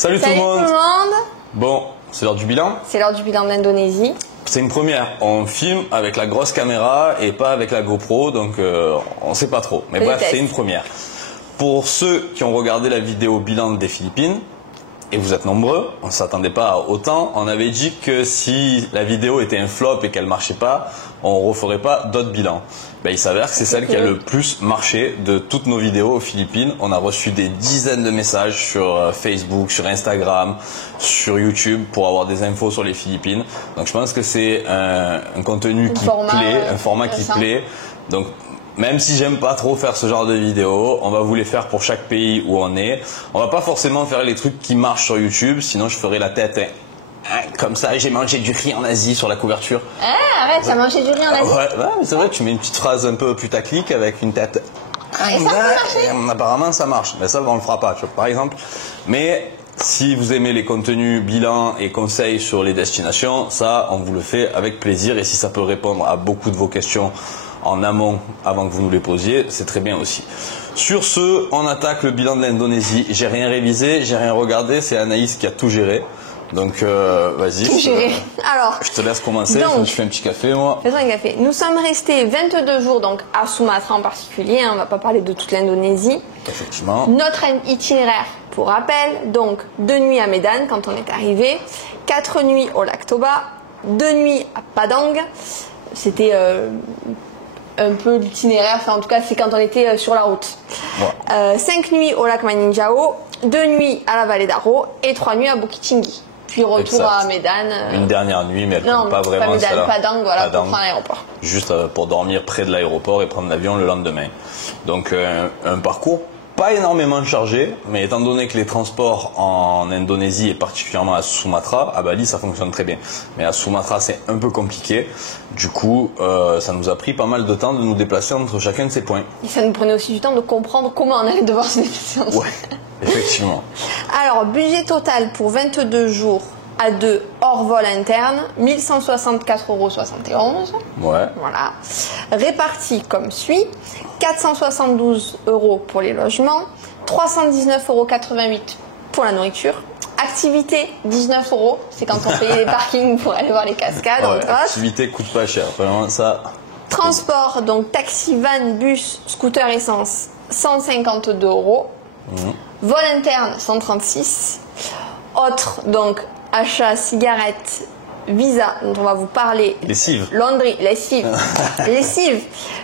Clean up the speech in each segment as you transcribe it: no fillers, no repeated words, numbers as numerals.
Salut tout le monde. Bon, c'est l'heure du bilan. C'est l'heure du bilan d'Indonésie. C'est une première. On filme avec la grosse caméra et pas avec la GoPro, donc on sait pas trop. Mais bref, c'est une première. Pour ceux qui ont regardé la vidéo bilan des Philippines, et vous êtes nombreux, on ne s'attendait pas à autant, on avait dit que si la vidéo était un flop et qu'elle marchait pas, on referait pas d'autres bilans. Ben, il s'avère que c'est celle qui a le plus marché de toutes nos vidéos aux Philippines. On a reçu des dizaines de messages sur Facebook, sur Instagram, sur YouTube pour avoir des infos sur les Philippines. Donc je pense que c'est un contenu qui plaît, un format qui plaît. Donc même si j'aime pas trop faire ce genre de vidéos, on va vous les faire pour chaque pays où on est. On va pas forcément faire les trucs qui marchent sur YouTube, sinon je ferai la tête comme ça, j'ai mangé du riz en Asie sur la couverture. Ah, arrête, t'as mangé du riz en Asie. Ouais, mais c'est vrai, tu mets une petite phrase un peu putaclic avec une tête. Et ça peut marcher. Apparemment, ça marche. Mais ça, on le fera pas, tu vois, par exemple. Mais si vous aimez les contenus bilans et conseils sur les destinations, ça, on vous le fait avec plaisir. Et si ça peut répondre à beaucoup de vos questions en amont avant que vous nous les posiez, c'est très bien aussi. Sur ce, on attaque le bilan de l'Indonésie. J'ai rien révisé, j'ai rien regardé, c'est Anaïs qui a tout géré. Donc vas-y. Tout géré. Alors, je te laisse commencer, donc, je fais un petit café moi. Faisons un café. Nous sommes restés 22 jours donc à Sumatra en particulier, on ne va pas parler de toute l'Indonésie. Effectivement. Notre itinéraire, pour rappel, donc 2 nuits à Medan quand on est arrivé, 4 nuits au lac Toba, 2 nuits à Padang. C'était un peu l'itinéraire, enfin en tout cas c'est quand on était sur la route. Ouais. 5 nuits au lac Maninjao, 2 nuits à la vallée d'Aro et 3 nuits à Bukit Tinggi. Puis retour à Medan. Une dernière nuit, mais elle ne compte pas vraiment. Pas Medan, Padang, voilà, Padang, pour prendre l'aéroport. Juste pour dormir près de l'aéroport et prendre l'avion le lendemain. Donc un parcours pas énormément chargé, mais étant donné que les transports en Indonésie et particulièrement à Sumatra, à Bali ça fonctionne très bien, mais à Sumatra c'est un peu compliqué. Du coup, ça nous a pris pas mal de temps de nous déplacer entre chacun de ces points. Et ça nous prenait aussi du temps de comprendre comment on allait devoir se déplacer ensemble. Ouais, effectivement. Alors, budget total pour 22 jours à 2 hors vol interne, 1164,71 €. Ouais. Voilà. Réparti comme suit, 472 € pour les logements, 319,88 € pour la nourriture. Activité, 19 €, c'est quand on paye les parkings pour aller voir les cascades. Ouais, l'activité coûte pas cher, vraiment ça. Transport, donc taxi, van, bus, scooter essence, 152 €. Vol interne, 136. Autre, donc achat, cigarettes, visa, dont on va vous parler. Lessive. Laundry, lessive. Lessive,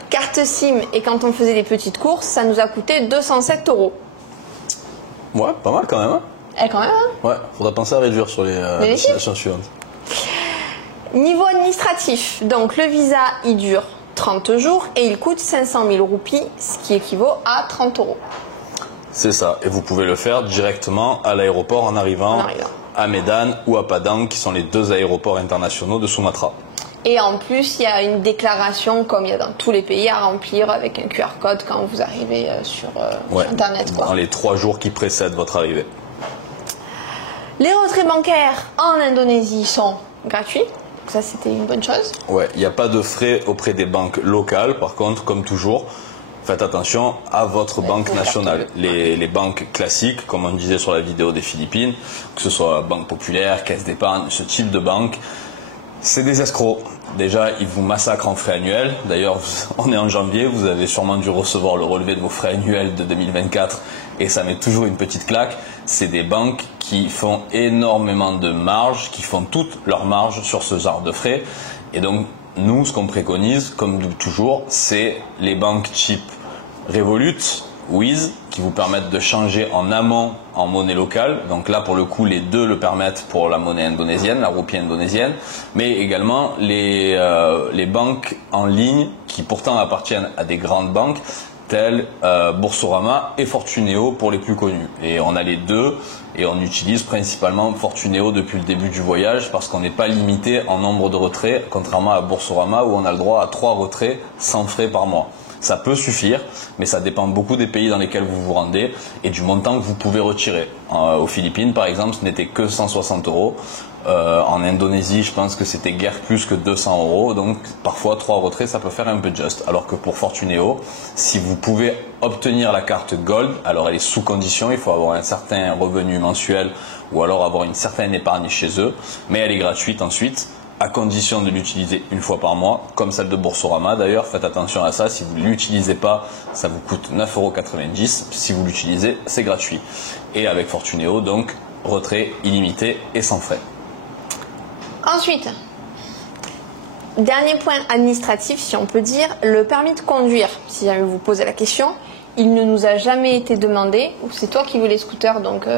carte SIM et quand on faisait des petites courses, ça nous a coûté 207 €. Ouais, pas mal quand même. Hein. Quand même, hein. Ouais, faudra penser à réduire sur les destinations suivantes. Niveau administratif, donc le visa, il dure 30 jours et il coûte 500 000 roupies, ce qui équivaut à 30 €. C'est ça, et vous pouvez le faire directement à l'aéroport en arrivant à Medan ou à Padang, qui sont les 2 aéroports internationaux de Sumatra. Et en plus, il y a une déclaration, comme il y a dans tous les pays, à remplir avec un QR code quand vous arrivez sur Internet. Dans les 3 jours qui précèdent votre arrivée. Les retraits bancaires en Indonésie sont gratuits. Donc ça, c'était une bonne chose. Ouais, il n'y a pas de frais auprès des banques locales. Par contre, comme toujours, faites attention à votre banque nationale. Les banques classiques, comme on disait sur la vidéo des Philippines, que ce soit Banque Populaire, Caisse d'épargne, ce type de banque, c'est des escrocs. Déjà, ils vous massacrent en frais annuels. D'ailleurs, on est en janvier, vous avez sûrement dû recevoir le relevé de vos frais annuels de 2024 et ça met toujours une petite claque. C'est des banques qui font énormément de marge, qui font toute leur marge sur ce genre de frais. Et donc, nous, ce qu'on préconise, comme toujours, c'est les banques type Revolut, Wise, qui vous permettent de changer en amont en monnaie locale. Donc là, pour le coup, les deux le permettent pour la monnaie indonésienne, la roupie indonésienne, mais également les banques en ligne qui pourtant appartiennent à des grandes banques telles Boursorama et Fortuneo pour les plus connus. Et on a les deux et on utilise principalement Fortuneo depuis le début du voyage parce qu'on n'est pas limité en nombre de retraits, contrairement à Boursorama où on a le droit à 3 retraits sans frais par mois. Ça peut suffire, mais ça dépend beaucoup des pays dans lesquels vous vous rendez et du montant que vous pouvez retirer. Aux Philippines, par exemple, ce n'était que 160 euros. En Indonésie, je pense que c'était guère plus que 200 euros. Donc, parfois, 3 retraits, ça peut faire un peu juste. Alors que pour Fortuneo, si vous pouvez obtenir la carte Gold, alors elle est sous condition. Il faut avoir un certain revenu mensuel ou alors avoir une certaine épargne chez eux. Mais elle est gratuite ensuite, à condition de l'utiliser une fois par mois, comme celle de Boursorama d'ailleurs. Faites attention à ça. Si vous ne l'utilisez pas, ça vous coûte 9,90 euros. Si vous l'utilisez, c'est gratuit. Et avec Fortuneo, donc, retrait illimité et sans frais. Ensuite, dernier point administratif, si on peut dire, le permis de conduire. Si jamais vous posez la question, il ne nous a jamais été demandé. C'est toi qui veux les scooters, donc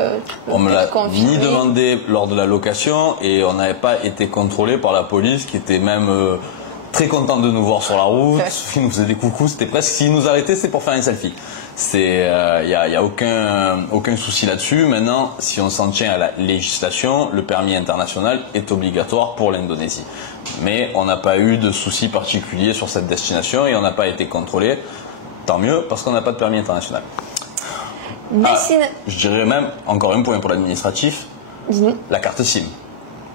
on me l'a ni demandé lors de la location et on n'avait pas été contrôlé par la police qui était même très content de nous voir sur la route. Il nous faisait des coucous, c'était presque s'il nous arrêtait, c'est pour faire un selfie. Il y a aucun souci là-dessus. Maintenant, si on s'en tient à la législation, le permis international est obligatoire pour l'Indonésie. Mais on n'a pas eu de souci particulier sur cette destination et on n'a pas été contrôlé. Tant mieux, parce qu'on n'a pas de permis international. Je dirais même, encore un point pour l'administratif, la carte SIM.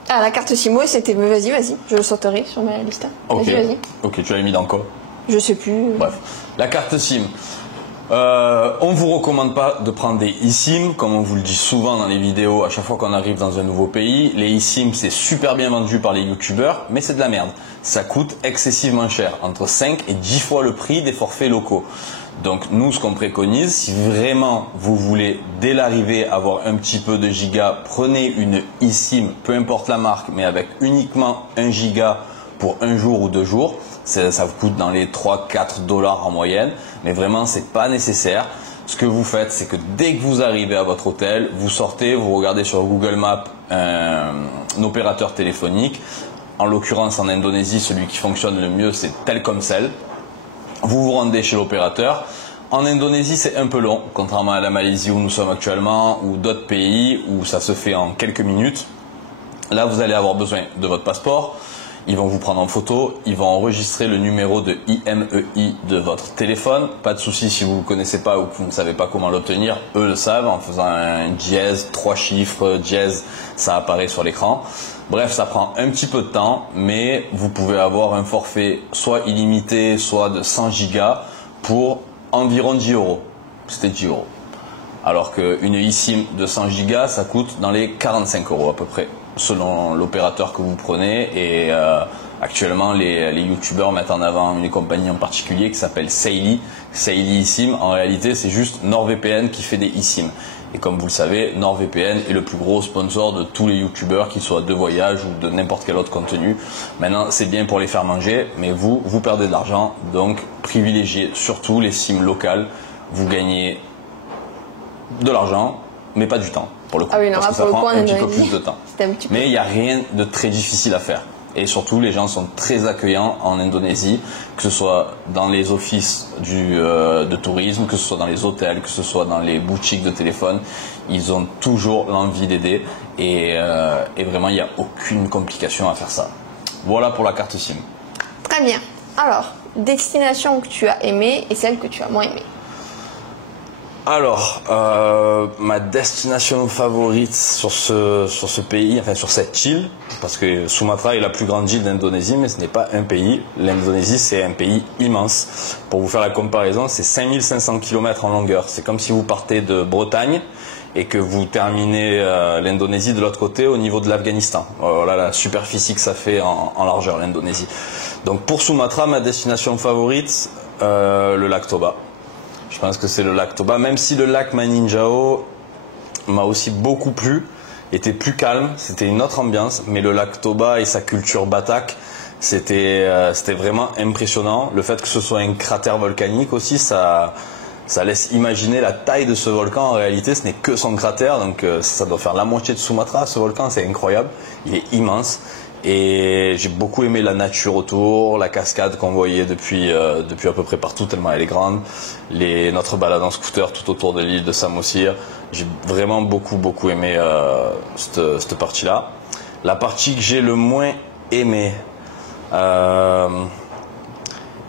Ah, la carte SIM, oui, c'était... Vas-y, je le sauterai sur ma liste. Ok, vas-y. Ok, tu l'avais mis dans quoi? Je sais plus. Bref, la carte SIM. On ne vous recommande pas de prendre des eSIM, comme on vous le dit souvent dans les vidéos à chaque fois qu'on arrive dans un nouveau pays. Les eSIM, c'est super bien vendu par les youtubeurs, mais c'est de la merde. Ça coûte excessivement cher, entre 5 et 10 fois le prix des forfaits locaux. Donc nous, ce qu'on préconise, si vraiment vous voulez, dès l'arrivée, avoir un petit peu de giga, prenez une eSIM, peu importe la marque, mais avec uniquement 1 giga pour un jour ou 2 jours. Ça vous coûte dans les 3-4 $ en moyenne, mais vraiment c'est pas nécessaire. Ce que vous faites, c'est que dès que vous arrivez à votre hôtel, vous sortez, vous regardez sur Google Maps un opérateur téléphonique. En l'occurrence en Indonésie, celui qui fonctionne le mieux c'est Telkomsel. Vous vous rendez chez l'opérateur. En Indonésie, c'est un peu long, contrairement à la Malaisie où nous sommes actuellement, ou d'autres pays où ça se fait en quelques minutes. Là, vous allez avoir besoin de votre passeport. Ils vont vous prendre en photo, ils vont enregistrer le numéro de IMEI de votre téléphone. Pas de souci si vous ne connaissez pas ou que vous ne savez pas comment l'obtenir, eux le savent en faisant un dièse, 3 chiffres, dièse, ça apparaît sur l'écran. Bref, ça prend un petit peu de temps, mais vous pouvez avoir un forfait soit illimité, soit de 100 gigas pour environ 10 euros. C'était 10 euros. Alors qu'une eSIM de 100 gigas, ça coûte dans les 45 euros à peu près, selon l'opérateur que vous prenez. Et actuellement, les youtubeurs mettent en avant une compagnie en particulier qui s'appelle Saily. Saily eSIM, en réalité, c'est juste NordVPN qui fait des eSIM. Et comme vous le savez, NordVPN est le plus gros sponsor de tous les youtubeurs, qu'ils soient de voyage ou de n'importe quel autre contenu. Maintenant, c'est bien pour les faire manger, mais vous perdez de l'argent. Donc, privilégiez surtout les SIM locales. Vous gagnez de l'argent, mais pas du temps, pour le coup. Ah oui, non, parce que ça prend un petit peu plus de temps. Mais il n'y a rien de très difficile à faire. Et surtout, les gens sont très accueillants en Indonésie, que ce soit dans les offices de tourisme, que ce soit dans les hôtels, que ce soit dans les boutiques de téléphone. Ils ont toujours l'envie d'aider et vraiment, il n'y a aucune complication à faire ça. Voilà pour la carte SIM. Très bien. Alors, destination que tu as aimée et celle que tu as moins aimée. Alors, ma destination favorite sur ce pays, enfin sur cette île, parce que Sumatra est la plus grande île d'Indonésie, mais ce n'est pas un pays. L'Indonésie, c'est un pays immense. Pour vous faire la comparaison, c'est 5500 km en longueur. C'est comme si vous partez de Bretagne et que vous terminez l'Indonésie de l'autre côté au niveau de l'Afghanistan. Voilà la superficie que ça fait en largeur, l'Indonésie. Donc pour Sumatra, ma destination favorite, le lac Toba. Je pense que c'est le lac Toba, même si le lac Maninjao m'a aussi beaucoup plu, était plus calme, c'était une autre ambiance, mais le lac Toba et sa culture batak, c'était vraiment impressionnant. Le fait que ce soit un cratère volcanique aussi, ça laisse imaginer la taille de ce volcan. En réalité, ce n'est que son cratère, donc ça doit faire la moitié de Sumatra, ce volcan, c'est incroyable, il est immense. Et j'ai beaucoup aimé la nature autour, la cascade qu'on voyait depuis à peu près partout, tellement elle est grande. Notre balade en scooter tout autour de l'île de Samosir. J'ai vraiment beaucoup aimé cette partie-là. La partie que j'ai le moins aimée,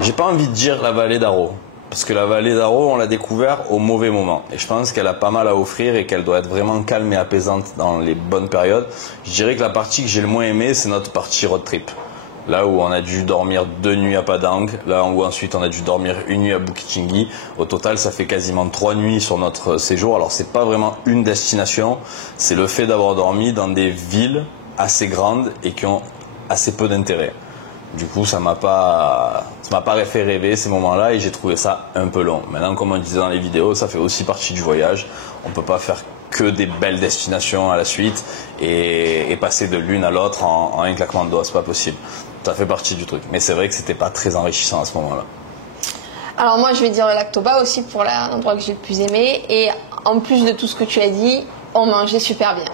j'ai pas envie de dire la vallée d'Aro, parce que la vallée d'Aro, on l'a découvert au mauvais moment. Et je pense qu'elle a pas mal à offrir et qu'elle doit être vraiment calme et apaisante dans les bonnes périodes. Je dirais que la partie que j'ai le moins aimée, c'est notre partie road trip. Là où on a dû dormir 2 nuits à Padang, là où ensuite on a dû dormir 1 nuit à Bukit Tinggi. Au total, ça fait quasiment 3 nuits sur notre séjour. Alors c'est pas vraiment une destination, c'est le fait d'avoir dormi dans des villes assez grandes et qui ont assez peu d'intérêt. Du coup, ça m'a pas fait rêver ces moments-là et j'ai trouvé ça un peu long. Maintenant, comme on disait dans les vidéos, ça fait aussi partie du voyage. On peut pas faire que des belles destinations à la suite et passer de l'une à l'autre en un claquement de doigts, c'est pas possible. Ça fait partie du truc. Mais c'est vrai que c'était pas très enrichissant à ce moment-là. Alors moi, je vais dire le Lac Toba aussi pour l'endroit que j'ai le plus aimé. Et en plus de tout ce que tu as dit, on mangeait super bien.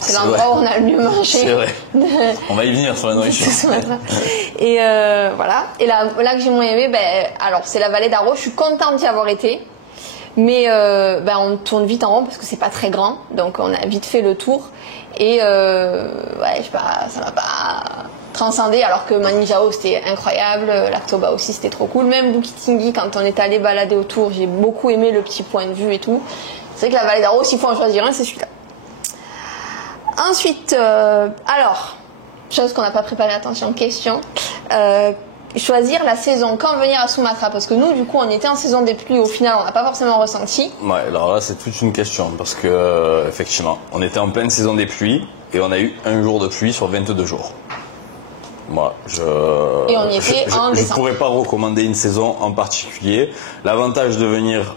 C'est l'endroit où on a le mieux mangé. C'est vrai. On va y venir sur la nourriture. Et voilà. Et là que j'ai moins aimé, alors c'est la vallée d'Aro. Je suis contente d'y avoir été. Mais on tourne vite en rond parce que c'est pas très grand. Donc on a vite fait le tour. Et je sais pas, ça m'a pas transcendé, alors que Manijao c'était incroyable, Lac Toba aussi c'était trop cool. Même Bukit Tinggi, quand on est allé balader autour, j'ai beaucoup aimé le petit point de vue et tout. C'est vrai que la vallée d'Aro, s'il faut en choisir un, c'est celui-là. Ensuite, alors, chose qu'on n'a pas préparée, attention, question. Choisir la saison, quand venir à Sumatra, parce que nous du coup on était en saison des pluies, au final on n'a pas forcément ressenti. Ouais, alors là c'est toute une question parce que effectivement on était en pleine saison des pluies et on a eu un jour de pluie sur 22 jours. Moi, et on y était en décembre. Je ne pourrais pas recommander une saison en particulier. L'avantage de venir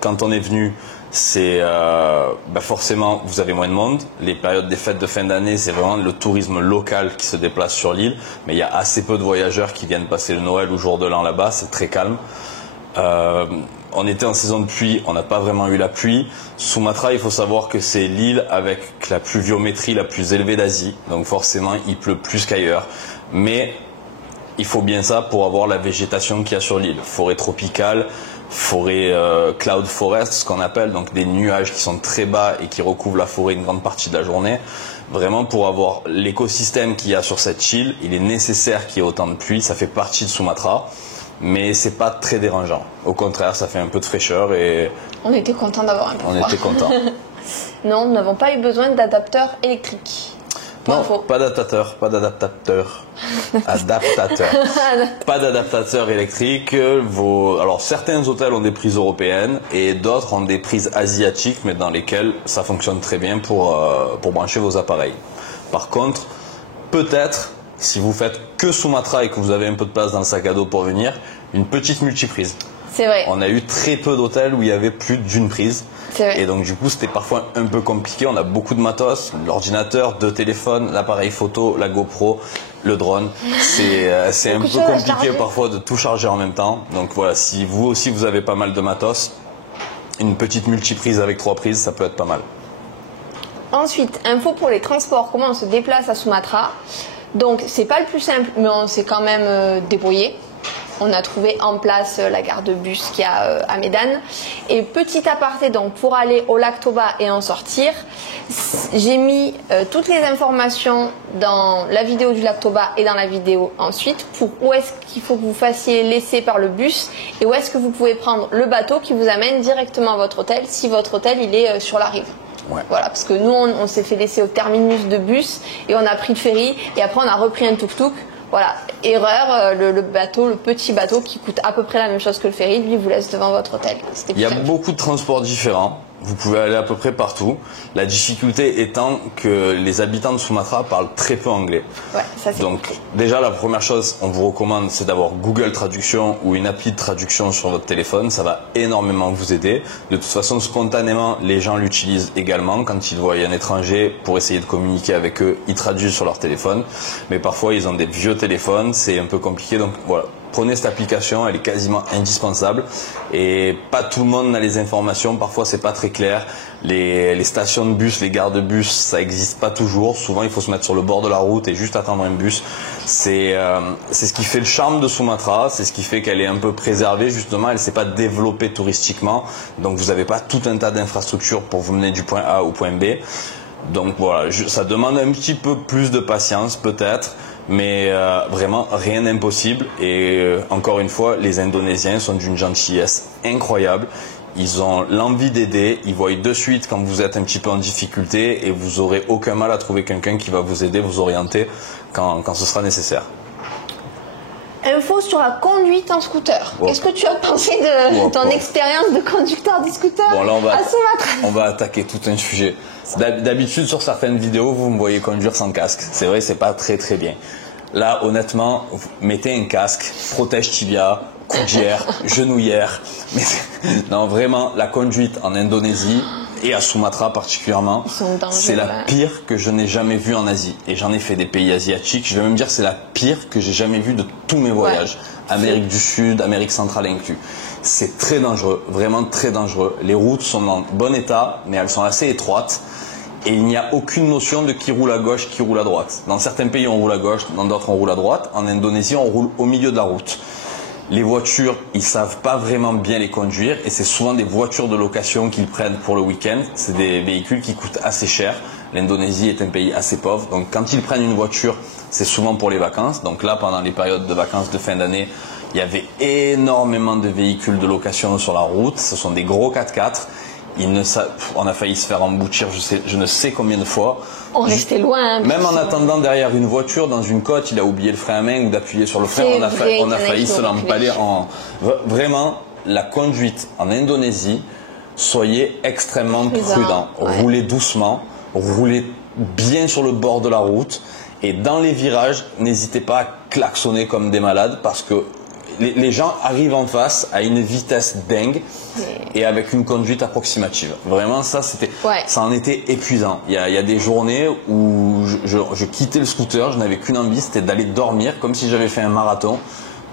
quand on est venu, c'est forcément vous avez moins de monde. Les périodes des fêtes de fin d'année, c'est vraiment le tourisme local qui se déplace sur l'île. Mais il y a assez peu de voyageurs qui viennent passer le Noël ou jour de l'an là-bas. C'est très calme. On était en saison de pluie, on n'a pas vraiment eu la pluie. Sumatra, il faut savoir que c'est l'île avec la pluviométrie la plus élevée d'Asie. Donc forcément, il pleut plus qu'ailleurs. Mais il faut bien ça pour avoir la végétation qu'il y a sur l'île. Forêt tropicale, forêt cloud forest, ce qu'on appelle, donc des nuages qui sont très bas et qui recouvrent la forêt une grande partie de la journée. Vraiment, pour avoir l'écosystème qu'il y a sur cette île, il est nécessaire qu'il y ait autant de pluie. Ça fait partie de Sumatra. Mais c'est pas très dérangeant. Au contraire, ça fait un peu de fraîcheur et... On était content d'avoir un peu froid. On était content. Non, nous n'avons pas eu besoin d'adapteur électrique. Non, pas d'adaptateur. Adaptateur. Pas d'adaptateur électrique. Alors certains hôtels ont des prises européennes et d'autres ont des prises asiatiques, mais dans lesquelles ça fonctionne très bien pour brancher vos appareils. Par contre, peut-être, si vous faites que Sumatra et que vous avez un peu de place dans le sac à dos pour venir, une petite multiprise. C'est vrai. On a eu très peu d'hôtels où il y avait plus d'une prise. C'est vrai. Et donc du coup c'était parfois un peu compliqué. On a beaucoup de matos, l'ordinateur, 2 téléphones, l'appareil photo, la GoPro, le drone. C'est un peu compliqué parfois de tout charger en même temps. Donc voilà, si vous aussi vous avez pas mal de matos, une petite multiprise avec 3 prises, ça peut être pas mal. Ensuite, info pour les transports, comment on se déplace à Sumatra. Donc c'est pas le plus simple, mais on s'est quand même débrouillé. On a trouvé en place la gare de bus qu'il y a à Medan. Et petit aparté, donc pour aller au Lac Toba et en sortir, j'ai mis toutes les informations dans la vidéo du Lac Toba et dans la vidéo ensuite pour où est-ce qu'il faut que vous fassiez l'essai par le bus et où est-ce que vous pouvez prendre le bateau qui vous amène directement à votre hôtel si votre hôtel il est sur la rive. Ouais. Voilà, parce que nous on s'est fait laisser au terminus de bus et on a pris le ferry et après on a repris un tuk-tuk. Voilà, erreur, le bateau, le petit bateau qui coûte à peu près la même chose que le ferry, lui vous laisse devant votre hôtel. Il y a beaucoup de transports différents, vous pouvez aller à peu près partout. La difficulté étant que les habitants de Sumatra parlent très peu anglais. Ouais, ça c'est donc déjà la première chose on vous recommande c'est d'avoir Google Traduction ou une appli de traduction sur votre téléphone, ça va énormément vous aider. De toute façon spontanément les gens l'utilisent également quand ils voient un étranger pour essayer de communiquer avec eux, ils traduisent sur leur téléphone. Mais parfois ils ont des vieux téléphones, c'est un peu compliqué donc voilà. Prenez cette application, elle est quasiment indispensable et pas tout le monde n'a les informations, parfois c'est pas très clair. Les stations de bus, les gares de bus, ça n'existe pas toujours. Souvent il faut se mettre sur le bord de la route et juste attendre un bus. C'est ce qui fait le charme de Sumatra, c'est ce qui fait qu'elle est un peu préservée justement, elle ne s'est pas développée touristiquement. Donc vous n'avez pas tout un tas d'infrastructures pour vous mener du point A au point B. Donc voilà, ça demande un petit peu plus de patience peut-être. Mais vraiment, rien d'impossible. Et encore une fois, les Indonésiens sont d'une gentillesse incroyable. Ils ont l'envie d'aider. Ils voient de suite quand vous êtes un petit peu en difficulté et vous aurez aucun mal à trouver quelqu'un qui va vous aider, vous orienter quand ce sera nécessaire. Info sur la conduite en scooter. Qu'est-ce que tu as pensé de ton expérience de conducteur de scooter bon, là, à Sumatra? On va attaquer tout un sujet. D'habitude, sur certaines vidéos, vous me voyez conduire sans casque. C'est vrai, c'est pas très très bien. Là, honnêtement, mettez un casque, protège tibia, coudière, genouillère. Non, vraiment, la conduite en Indonésie et à Sumatra particulièrement, c'est la pire que je n'ai jamais vue en Asie. Et j'en ai fait des pays asiatiques. Je vais même dire que c'est la pire que j'ai jamais vue de tous mes voyages. Ouais. Amérique du Sud, Amérique centrale inclus. C'est très dangereux, vraiment très dangereux. Les routes sont en bon état, mais elles sont assez étroites. Et il n'y a aucune notion de qui roule à gauche, qui roule à droite. Dans certains pays, on roule à gauche, dans d'autres, on roule à droite. En Indonésie, on roule au milieu de la route. Les voitures, ils savent pas vraiment bien les conduire et c'est souvent des voitures de location qu'ils prennent pour le week-end. C'est des véhicules qui coûtent assez cher. L'Indonésie est un pays assez pauvre, donc quand ils prennent une voiture, c'est souvent pour les vacances. Donc là, pendant les périodes de vacances de fin d'année, il y avait énormément de véhicules de location sur la route. Ce sont des gros 4x4. On a failli se faire emboutir, je ne sais combien de fois. On restait loin. Même en attendant derrière une voiture, dans une côte, il a oublié le frein à main ou d'appuyer sur le frein. On a failli se l'empaler en... Vraiment, la conduite en Indonésie, soyez extrêmement prudents. Ouais. Roulez doucement, roulez bien sur le bord de la route. Et dans les virages, n'hésitez pas à klaxonner comme des malades parce que les gens arrivent en face à une vitesse dingue et avec une conduite approximative. Vraiment, ça en était épuisant. Il y a des journées où je quittais le scooter, je n'avais qu'une envie, c'était d'aller dormir comme si j'avais fait un marathon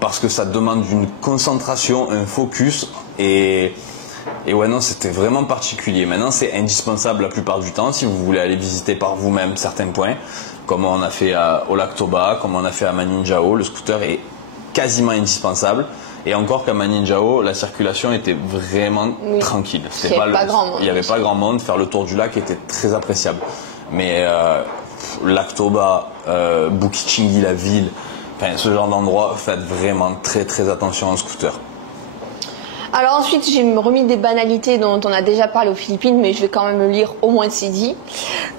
parce que ça demande une concentration, un focus et ouais, non, c'était vraiment particulier. Maintenant, c'est indispensable la plupart du temps si vous voulez aller visiter par vous-même certains points, comme on a fait au lac Toba, comme on a fait à Maninjao. Le scooter est quasiment indispensable. Et encore qu'à Maninjao, la circulation était vraiment tranquille. Il n'y avait pas grand monde. Faire le tour du lac était très appréciable. Mais lac Toba, Bukit Tinggi, la ville, ce genre d'endroit, faites vraiment très très attention en scooter. Alors ensuite, j'ai remis des banalités dont on a déjà parlé aux Philippines, mais je vais quand même le lire, au moins c'est dit.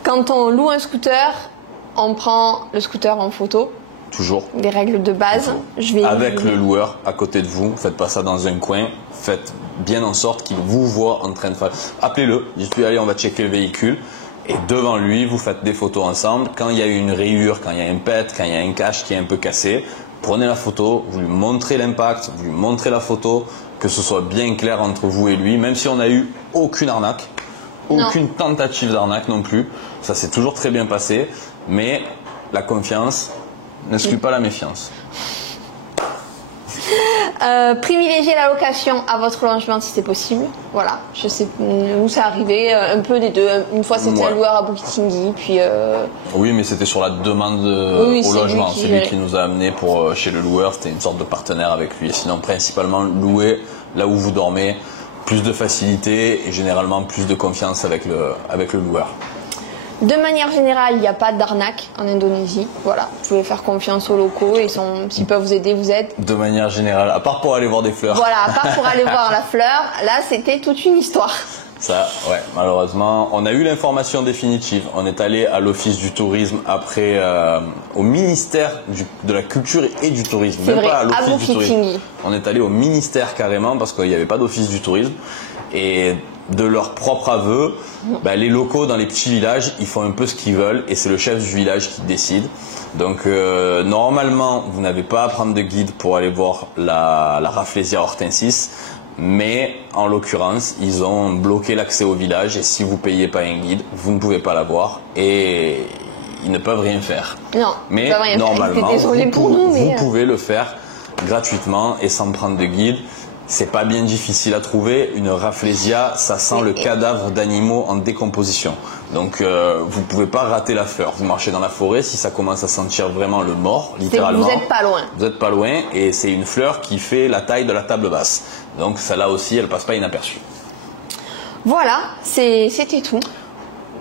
Quand on loue un scooter, on prend le scooter en photo. Toujours. Des règles de base. Avec le loueur à côté de vous, faites pas ça dans un coin, faites bien en sorte qu'il vous voit en train de faire. Appelez-le, dites-lui allez, on va checker le véhicule. Et devant lui, vous faites des photos ensemble. Quand il y a une rayure, quand il y a un pet, quand il y a un cache qui est un peu cassé, prenez la photo, vous lui montrez l'impact, vous lui montrez la photo, que ce soit bien clair entre vous et lui, même si on n'a eu aucune arnaque, aucune tentative d'arnaque non plus. Ça s'est toujours très bien passé, mais la confiance n'exclut pas la méfiance. Privilégiez la location à votre logement si c'est possible. Voilà, je sais où c'est arrivé, un peu des deux. Une fois c'était un loueur à Bukit Tinggi, puis. Oui, mais c'était sur la demande au logement. C'est lui qui nous a amenés chez le loueur. C'était une sorte de partenaire avec lui. Et sinon, principalement louer là où vous dormez, plus de facilité et généralement plus de confiance avec le loueur. De manière générale, il n'y a pas d'arnaque en Indonésie. Voilà, vous pouvez faire confiance aux locaux et s'ils peuvent vous aider, vous aident. De manière générale, à part pour aller voir des fleurs. Voilà, à part pour aller voir la fleur, là c'était toute une histoire. Ça, ouais, malheureusement, on a eu l'information définitive. On est allé à l'office du tourisme après, au ministère de la culture et du tourisme. Même pas à l'office du tourisme. On est allé au ministère carrément parce qu'il n'y avait pas d'office du tourisme. Et de leur propre aveu, les locaux dans les petits villages, ils font un peu ce qu'ils veulent et c'est le chef du village qui décide. Donc normalement, vous n'avez pas à prendre de guide pour aller voir la Rafflesia hortensis, mais en l'occurrence, ils ont bloqué l'accès au village et si vous ne payez pas un guide, vous ne pouvez pas la voir et ils ne peuvent rien faire. Non, mais pas rien normalement, vous pouvez le faire gratuitement et sans prendre de guide. C'est pas bien difficile à trouver. Une Rafflesia, ça sent le cadavre d'animaux en décomposition. Donc vous pouvez pas rater la fleur. Vous marchez dans la forêt, si ça commence à sentir vraiment le mort, littéralement. Vous n'êtes pas loin. Vous n'êtes pas loin et c'est une fleur qui fait la taille de la table basse. Donc celle-là aussi, elle passe pas inaperçue. Voilà, c'était tout.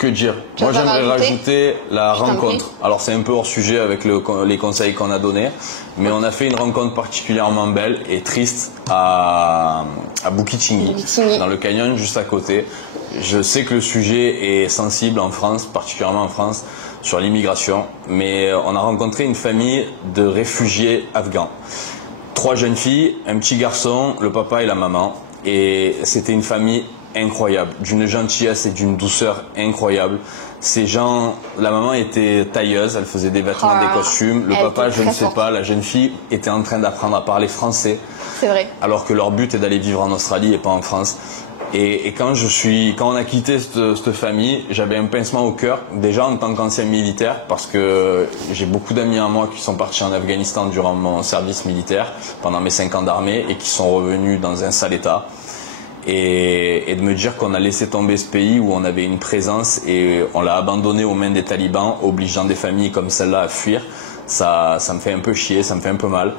que dire? Tu Moi, vas pas j'aimerais rajouter rajouter la Je t'en rencontre. prie. Alors, c'est un peu hors sujet avec les conseils qu'on a donnés, mais on a fait une rencontre particulièrement belle et triste à Bukittinggi, Bukittinggi. dans le canyon juste à côté. Je sais que le sujet est sensible en France, particulièrement en France, sur l'immigration, mais on a rencontré une famille de réfugiés afghans. 3 jeunes filles, un petit garçon, le papa et la maman. Et c'était une famille incroyable, d'une gentillesse et d'une douceur incroyable. Ces gens, la maman était tailleuse, elle faisait des vêtements, des costumes. Le Elle papa, était je ne très sais forte. pas, la jeune fille était en train d'apprendre à parler français. C'est vrai. Alors que leur but est d'aller vivre en Australie et pas en France. Et quand on a quitté cette famille, j'avais un pincement au cœur, déjà en tant qu'ancien militaire, parce que j'ai beaucoup d'amis à moi qui sont partis en Afghanistan durant mon service militaire, pendant mes 5 ans d'armée, et qui sont revenus dans un sale état. Et de me dire qu'on a laissé tomber ce pays où on avait une présence et on l'a abandonné aux mains des talibans, obligeant des familles comme celle-là à fuir, ça me fait un peu chier, ça me fait un peu mal.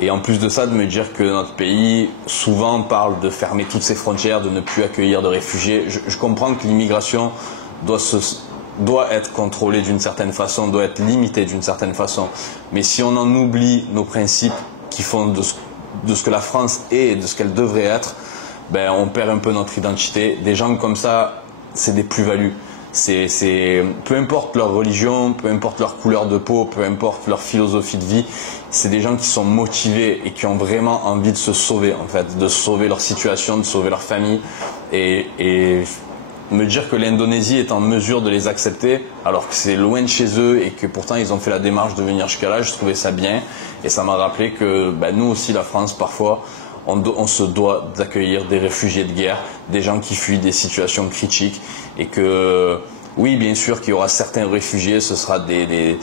Et en plus de ça, de me dire que notre pays souvent parle de fermer toutes ses frontières, de ne plus accueillir de réfugiés. Je comprends que l'immigration doit être contrôlée d'une certaine façon, doit être limitée d'une certaine façon. Mais si on en oublie nos principes qui font de ce que la France est et de ce qu'elle devrait être, ben on perd un peu notre identité. Des gens comme ça, c'est des plus-values. Peu importe leur religion, peu importe leur couleur de peau, peu importe leur philosophie de vie, c'est des gens qui sont motivés et qui ont vraiment envie de se sauver, en fait, de sauver leur situation, de sauver leur famille. Et me dire que l'Indonésie est en mesure de les accepter, alors que c'est loin de chez eux et que pourtant ils ont fait la démarche de venir jusqu'à là, je trouvais ça bien. Et ça m'a rappelé que ben, nous aussi, la France, parfois, on se doit d'accueillir des réfugiés de guerre, des gens qui fuient des situations critiques et que oui, bien sûr qu'il y aura certains réfugiés, ce sera des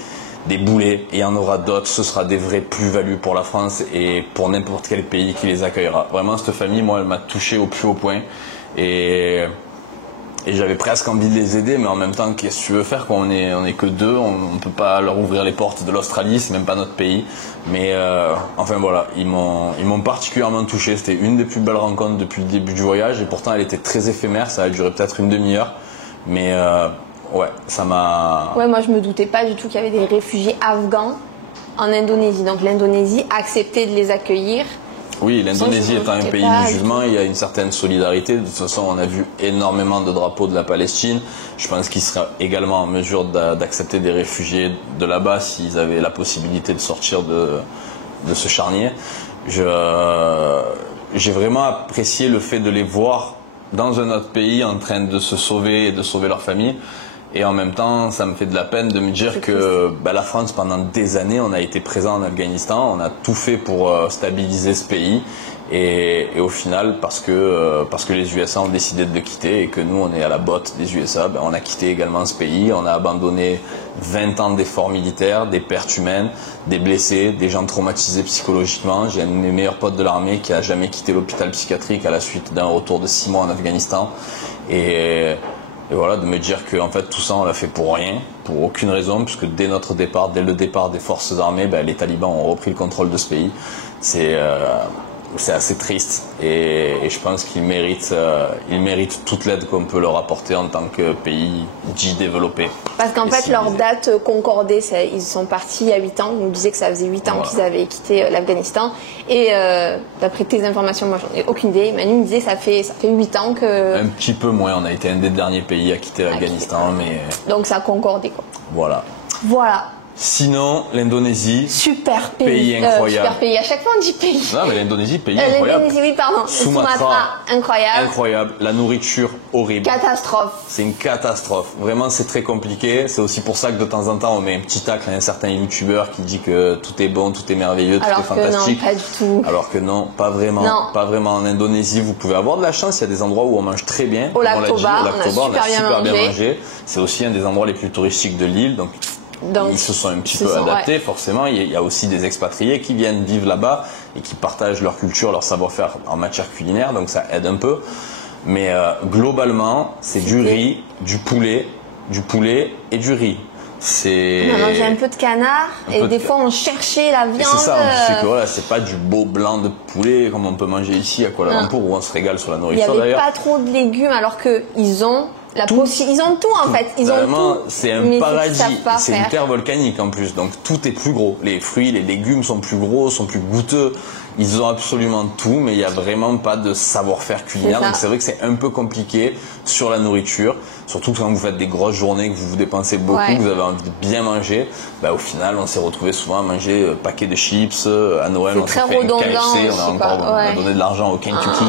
boulets, et il y en aura d'autres, ce sera des vraies plus-values pour la France et pour n'importe quel pays qui les accueillera. Vraiment, cette famille, moi, elle m'a touché au plus haut point et j'avais presque envie de les aider, mais en même temps, qu'est-ce que tu veux faire quand on est que 2, on peut pas leur ouvrir les portes de l'Australie, c'est même pas notre pays. Mais enfin voilà, ils m'ont particulièrement touché. C'était une des plus belles rencontres depuis le début du voyage, et pourtant elle était très éphémère, ça a duré peut-être une demi-heure. Mais ouais, ça m'a... Ouais, moi je me doutais pas du tout qu'il y avait des réfugiés afghans en Indonésie. Donc l'Indonésie a accepté de les accueillir. Oui, l'Indonésie étant un pays pas musulman, il y a une certaine solidarité. De toute façon, on a vu énormément de drapeaux de la Palestine. Je pense qu'ils seraient également en mesure d'accepter des réfugiés de là-bas s'ils avaient la possibilité de sortir de ce charnier. J'ai vraiment apprécié le fait de les voir dans un autre pays en train de se sauver et de sauver leur famille. Et en même temps, ça me fait de la peine de me dire que la France, pendant des années, on a été présent en Afghanistan, on a tout fait pour stabiliser ce pays. Et au final, parce que les USA ont décidé de le quitter et que nous, on est à la botte des USA, on a quitté également ce pays. On a abandonné 20 ans d'efforts militaires, des pertes humaines, des blessés, des gens traumatisés psychologiquement. J'ai un de mes meilleurs potes de l'armée qui a jamais quitté l'hôpital psychiatrique à la suite d'un retour de 6 mois en Afghanistan. Et voilà, de me dire que en fait tout ça on l'a fait pour rien, pour aucune raison, puisque dès notre départ, dès le départ des forces armées, les talibans ont repris le contrôle de ce pays. C'est assez triste et je pense qu'ils méritent toute l'aide qu'on peut leur apporter en tant que pays dit développé. Parce qu'en fait, leur date concordait. Ils sont partis il y a 8 ans. Ils nous disaient que ça faisait 8 ans qu'ils avaient quitté l'Afghanistan. Et d'après tes informations, moi j'en ai aucune idée. Manu me disait que ça fait 8 ans que... Un petit peu moins. On a été un des derniers pays à quitter l'Afghanistan. Mais donc ça a concordé quoi. Voilà. Voilà. Sinon, l'Indonésie, super pays incroyable. Super pays. À chaque fois on dit pays. Non, mais l'Indonésie, pays incroyable. L'Indonésie, oui, pardon. Sumatra, incroyable. Incroyable. La nourriture, horrible. Catastrophe. C'est une catastrophe. Vraiment, c'est très compliqué. C'est aussi pour ça que de temps en temps, on met un petit tacle à un certain youtubeur qui dit que tout est bon, tout est merveilleux, tout est fantastique. Alors que non, pas du tout. Alors que non, pas vraiment. Non. Pas vraiment. En Indonésie, vous pouvez avoir de la chance. Il y a des endroits où on mange très bien. Au lac Toba, on a super bien mangé. C'est aussi un des endroits les plus touristiques de l'île. Donc ils se sont un petit peu adaptés, forcément. Il y a aussi des expatriés qui viennent vivre là-bas et qui partagent leur culture, leur savoir-faire en matière culinaire, donc ça aide un peu. Mais globalement, c'est du riz, du poulet et du riz. On a mangé un peu de canard et des fois on cherchait la viande. C'est ça, c'est que voilà, c'est pas du beau blanc de poulet comme on peut manger ici à Kuala Lumpur où on se régale sur la nourriture d'ailleurs. Il n'y avait pas trop de légumes alors qu'ils ont Ils ont tout en fait. Ils Vraiment, ont tout. c'est un mais paradis. C'est une faire. terre volcanique en plus. Donc tout est plus gros. Les fruits, les légumes sont plus gros, sont plus goûteux. Ils ont absolument tout, mais il n'y a vraiment pas de savoir-faire culinaire. Donc c'est vrai que c'est un peu compliqué sur la nourriture. Surtout quand vous faites des grosses journées, que vous dépensez beaucoup, que vous avez envie de bien manger. Bah, au final, on s'est retrouvé souvent à manger paquet de chips. À Noël, on s'est fait un KFC. On a donné de l'argent au Kentucky.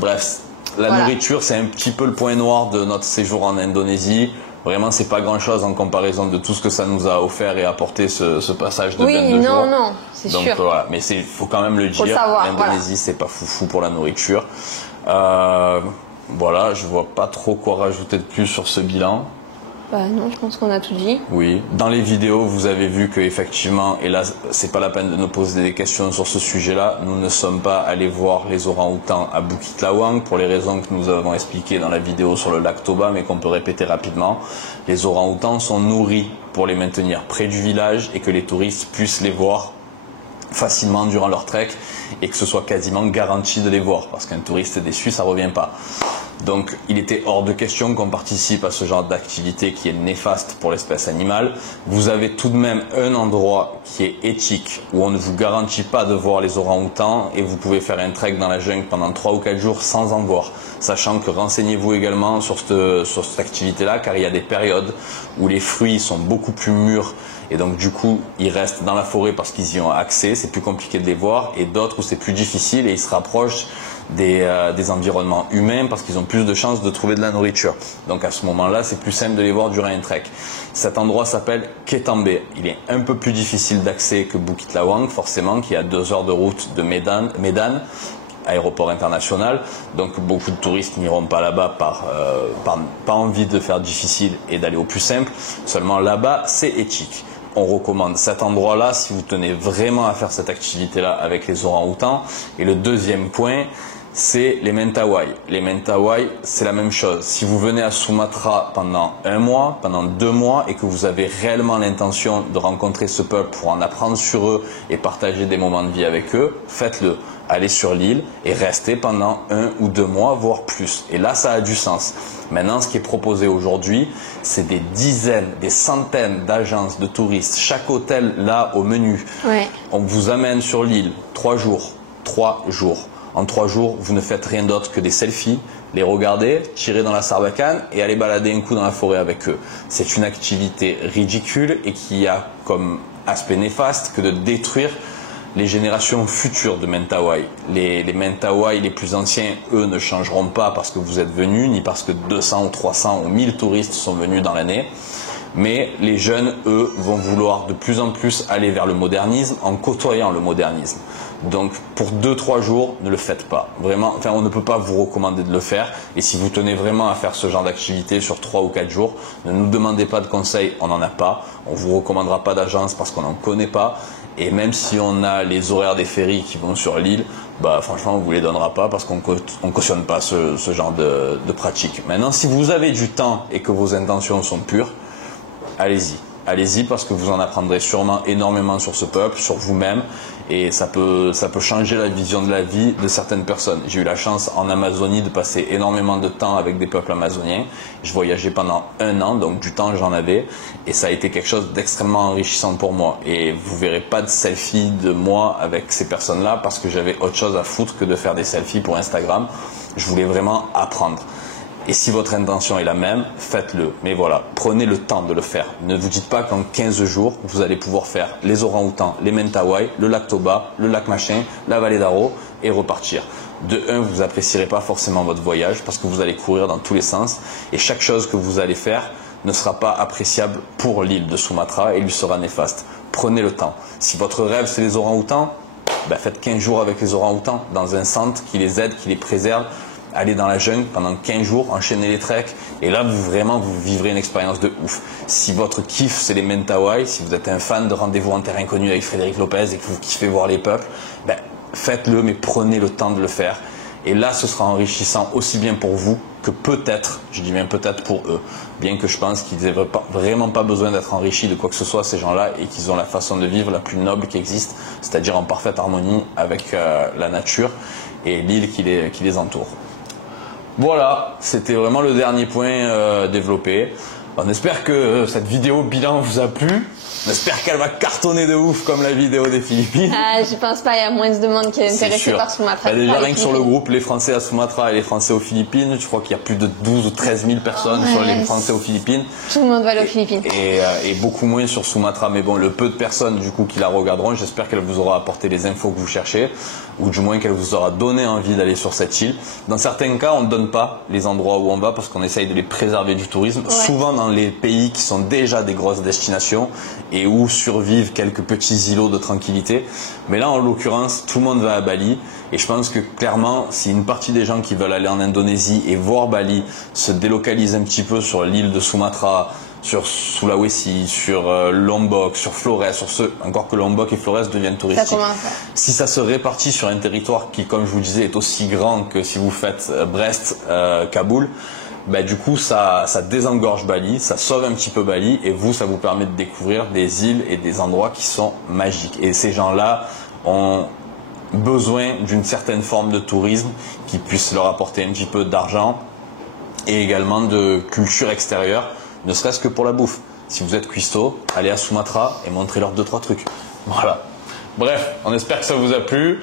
Bref. La nourriture, c'est un petit peu le point noir de notre séjour en Indonésie. Vraiment, c'est pas grand-chose en comparaison de tout ce que ça nous a offert et apporté ce passage de 22 jours. Non, c'est sûr. Donc voilà, mais faut quand même le dire. L'Indonésie, c'est pas foufou pour la nourriture. Voilà, je vois pas trop quoi rajouter de plus sur ce bilan. Bah non, je pense qu'on a tout dit. Oui, dans les vidéos, vous avez vu que effectivement, et là, c'est pas la peine de nous poser des questions sur ce sujet-là. Nous ne sommes pas allés voir les orang-outans à Bukit Lawang pour les raisons que nous avons expliquées dans la vidéo sur le lac Toba, mais qu'on peut répéter rapidement. Les orang-outans sont nourris pour les maintenir près du village et que les touristes puissent les voir facilement durant leur trek et que ce soit quasiment garanti de les voir parce qu'un touriste déçu, ça revient pas. Donc il était hors de question qu'on participe à ce genre d'activité qui est néfaste pour l'espèce animale. Vous avez tout de même un endroit qui est éthique où on ne vous garantit pas de voir les orang-outans et vous pouvez faire un trek dans la jungle pendant 3 ou 4 jours sans en voir. Sachant que renseignez-vous également sur cette activité-là car il y a des périodes où les fruits sont beaucoup plus mûrs et donc du coup ils restent dans la forêt parce qu'ils y ont accès, c'est plus compliqué de les voir, et d'autres où c'est plus difficile et ils se rapprochent des environnements humains parce qu'ils ont plus de chances de trouver de la nourriture. Donc à ce moment-là, c'est plus simple de les voir durant un trek. Cet endroit s'appelle Ketambe. Il est un peu plus difficile d'accès que Bukit Lawang, forcément, qui est à 2 heures de route de Medan, aéroport international. Donc beaucoup de touristes n'iront pas là-bas pas envie de faire difficile et d'aller au plus simple. Seulement là-bas, c'est éthique. On recommande cet endroit-là si vous tenez vraiment à faire cette activité-là avec les orang-outans. Et le deuxième point, c'est les Mentawai. Les Mentawai, c'est la même chose. Si vous venez à Sumatra pendant 1 mois, pendant 2 mois, et que vous avez réellement l'intention de rencontrer ce peuple pour en apprendre sur eux et partager des moments de vie avec eux, faites-le. Allez sur l'île et restez pendant 1 ou 2 mois, voire plus. Et là, ça a du sens. Maintenant, ce qui est proposé aujourd'hui, c'est des dizaines, des centaines d'agences de touristes. Chaque hôtel, là, au menu. On vous amène sur l'île 3 jours. 3 jours. En 3 jours, vous ne faites rien d'autre que des selfies, les regarder, tirer dans la sarbacane et aller balader un coup dans la forêt avec eux. C'est une activité ridicule et qui a comme aspect néfaste que de détruire les générations futures de Mentawai. Les Mentawai les plus anciens, eux, ne changeront pas parce que vous êtes venus, ni parce que 200 ou 300 ou 1000 touristes sont venus dans l'année. Mais les jeunes, eux, vont vouloir de plus en plus aller vers le modernisme en côtoyant le modernisme. Donc pour 2-3 jours, ne le faites pas. Vraiment, enfin, on ne peut pas vous recommander de le faire. Et si vous tenez vraiment à faire ce genre d'activité sur 3 ou 4 jours, ne nous demandez pas de conseils, on n'en a pas. On ne vous recommandera pas d'agence parce qu'on n'en connaît pas. Et même si on a les horaires des ferries qui vont sur l'île, bah franchement on vous les donnera pas parce qu'on cautionne pas ce genre de pratique. Maintenant, si vous avez du temps et que vos intentions sont pures, allez-y. Allez-y parce que vous en apprendrez sûrement énormément sur ce peuple, sur vous-même, et ça peut changer la vision de la vie de certaines personnes. J'ai eu la chance en Amazonie de passer énormément de temps avec des peuples amazoniens. Je voyageais pendant 1 an, donc du temps j'en avais, et ça a été quelque chose d'extrêmement enrichissant pour moi. Et vous verrez pas de selfie de moi avec ces personnes-là parce que j'avais autre chose à foutre que de faire des selfies pour Instagram. Je voulais vraiment apprendre. Et si votre intention est la même, faites-le. Mais voilà, prenez le temps de le faire. Ne vous dites pas qu'en 15 jours, vous allez pouvoir faire les orang-outans, les Mentawai, le lac Toba, le lac Machin, la vallée d'Aro et repartir. De 1, vous n'apprécierez pas forcément votre voyage parce que vous allez courir dans tous les sens. Et chaque chose que vous allez faire ne sera pas appréciable pour l'île de Sumatra et lui sera néfaste. Prenez le temps. Si votre rêve, c'est les orang-outans, faites 15 jours avec les orang-outans dans un centre qui les aide, qui les préserve. Allez dans la jungle pendant 15 jours, enchaînez les treks, et là vous vivrez une expérience de ouf. Si votre kiff c'est les Mentawai, si vous êtes un fan de Rendez-vous en terre inconnue avec Frédéric Lopez et que vous kiffez voir les peuples, faites-le, mais prenez le temps de le faire. Et là ce sera enrichissant aussi bien pour vous que peut-être, je dis bien peut-être pour eux, bien que je pense qu'ils n'aient vraiment pas besoin d'être enrichis de quoi que ce soit ces gens-là et qu'ils ont la façon de vivre la plus noble qui existe, c'est-à-dire en parfaite harmonie avec la nature et l'île qui les entoure. Voilà, c'était vraiment le dernier point développé. On espère que cette vidéo bilan vous a plu. On espère qu'elle va cartonner de ouf comme la vidéo des Philippines. Ah, je pense pas, il y a moins de monde qui est intéressé par Sumatra. Déjà, rien que sur le groupe Les Français à Sumatra et les Français aux Philippines, je crois qu'il y a plus de 12 ou 13 000 personnes sur les Français aux Philippines. Tout le monde va aller aux Philippines. Et beaucoup moins sur Sumatra. Mais bon, le peu de personnes du coup qui la regarderont, j'espère qu'elle vous aura apporté les infos que vous cherchez, ou du moins qu'elle vous aura donné envie d'aller sur cette île. Dans certains cas, on ne donne pas les endroits où on va parce qu'on essaye de les préserver du tourisme. Ouais. Souvent dans les pays qui sont déjà des grosses destinations et où survivent quelques petits îlots de tranquillité. Mais là, en l'occurrence, tout le monde va à Bali. Et je pense que clairement, si une partie des gens qui veulent aller en Indonésie et voir Bali se délocalisent un petit peu sur l'île de Sumatra, sur Sulawesi, sur Lombok, sur Flores, sur ceux, encore que Lombok et Flores deviennent touristiques. Si ça se répartit sur un territoire qui, comme je vous le disais, est aussi grand que si vous faites Brest, Kaboul, bah, du coup, ça désengorge Bali, ça sauve un petit peu Bali, et vous, ça vous permet de découvrir des îles et des endroits qui sont magiques. Et ces gens-là ont besoin d'une certaine forme de tourisme qui puisse leur apporter un petit peu d'argent et également de culture extérieure, ne serait-ce que pour la bouffe. Si vous êtes cuistot, allez à Sumatra et montrez-leur 2-3 trucs. Voilà. Bref, on espère que ça vous a plu.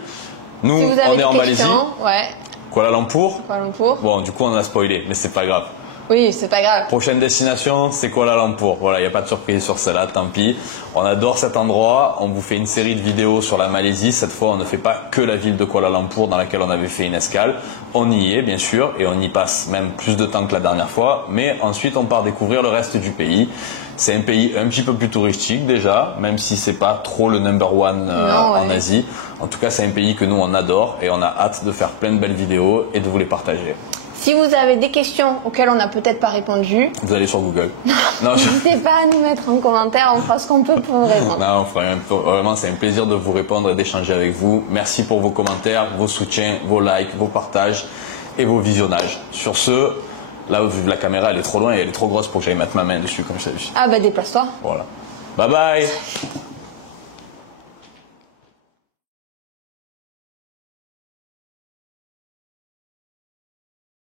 Nous, si on est en Malaisie. Ouais. Kuala Lumpur. Kuala Lumpur. Bon, du coup, on a spoilé, mais c'est pas grave. Oui, c'est pas grave. Prochaine destination, c'est Kuala Lumpur. Voilà, il n'y a pas de surprise sur celle-là, tant pis. On adore cet endroit. On vous fait une série de vidéos sur la Malaisie. Cette fois, on ne fait pas que la ville de Kuala Lumpur dans laquelle on avait fait une escale. On y est, bien sûr, et on y passe même plus de temps que la dernière fois. Mais ensuite, on part découvrir le reste du pays. C'est un pays un petit peu plus touristique déjà, même si c'est pas trop le number one en Asie. En tout cas, c'est un pays que nous, on adore et on a hâte de faire plein de belles vidéos et de vous les partager. Si vous avez des questions auxquelles on n'a peut-être pas répondu, vous allez sur Google. N'hésitez pas à nous mettre en commentaire, on fera ce qu'on peut pour vous répondre. Non, vraiment, c'est un plaisir de vous répondre et d'échanger avec vous. Merci pour vos commentaires, vos soutiens, vos likes, vos partages et vos visionnages. Sur ce, là, vu la caméra, elle est trop loin et elle est trop grosse pour que j'aille mettre ma main dessus comme je t'ai dit. Ah bah déplace-toi. Voilà. Bye bye.